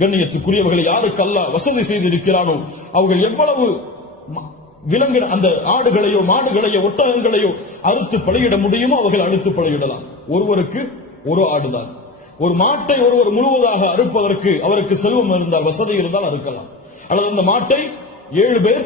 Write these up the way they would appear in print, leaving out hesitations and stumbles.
கண்ணியத்துக்குரியவர்களை யாருக்கு அல்லாஹ் வசதி செய்திருக்கிறானோ அவர்கள் எவ்வளவு விலங்கு அந்த ஆடுகளையோ மாடுகளையோ ஒட்டகங்களையோ அறுத்து பலியிட முடியுமோ அவர்கள் அறுத்து பலியிடலாம். ஒருவருக்கு ஒரு ஆடுதான். ஒரு மாட்டை ஒருவர் முழுவதாக அறுப்பதற்கு அவருக்கு செல்வம் இருந்தால், வசதி இருந்தால் அறுக்கலாம். அல்லது அந்த மாட்டை 7 பேர்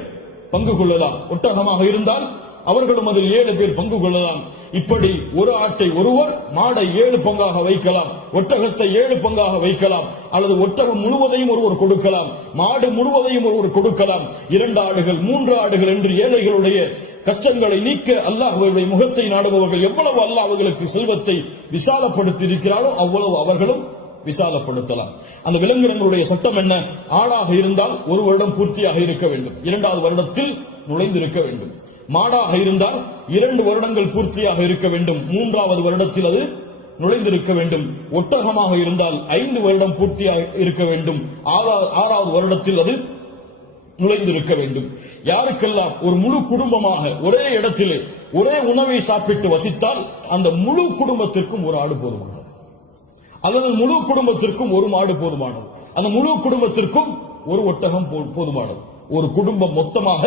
பங்கு கொள்ளலாம். ஒட்டகமாக இருந்தால் அவர்களும் அதில் 7 பேர் பங்கு கொள்ளலாம். இப்படி ஒரு ஆட்டை ஒருவர், மாடை 7 பங்காக வைக்கலாம், ஒட்டகத்தை 7 பங்காக வைக்கலாம். அல்லது ஒட்டகம் முழுவதையும் ஒருவர் கொடுக்கலாம், மாடு முழுவதையும் ஒருவர் கொடுக்கலாம். 2 ஆடுகள் 3 ஆடுகள் என்று ஏழைகளுடைய கஷ்டங்களை நீக்க அல்லாஹ்வுடைய முகத்தை நாடுபவர்கள் எவ்வளவு அல்லாஹ் அவர்களுக்கு செல்வத்தை விசாலப்படுத்தி இருக்கிறாரோ அவ்வளவு அவர்களும் விசாலப்படுத்தலாம். அந்த விலங்கினங்களுடைய சட்டம் என்ன? ஆடாக இருந்தால் 1 வருடம் பூர்த்தியாக இருக்க வேண்டும், 2வது வருடத்தில் நுழைந்திருக்க வேண்டும். மாடாக இருந்தால் 2 வருடங்கள் பூர்த்தியாக இருக்க வேண்டும், 3வது வருடத்தில் அது நுழைந்திருக்க வேண்டும். ஒட்டகமாக இருந்தால் 5 வருடம் பூர்த்தியாக இருக்க வேண்டும், 6வது வருடத்தில் அது நுழைந்திருக்க வேண்டும். யாருக்கெல்லாம் ஒரு முழு குடும்பமாக ஒரே இடத்திலே ஒரே உணவை சாப்பிட்டு வசித்தால் அந்த முழு குடும்பத்திற்கும் ஒரு ஆடு போதுமானது, அல்லது முழு குடும்பத்திற்கும் ஒரு மாடு போதுமானது, அந்த முழு குடும்பத்திற்கும் ஒரு ஒட்டகம் போதுமானது. ஒரு குடும்பம் மொத்தமாக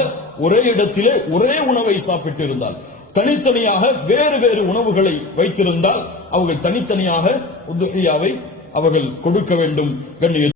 ஒரே இடத்திலே ஒரே உணவை சாப்பிட்டு இருந்தால், தனித்தனியாக வேறு வேறு உணவுகளை வைத்திருந்தால் அவர்கள் தனித்தனியாக உதுஹியாவை அவர்கள் கொடுக்க வேண்டும்.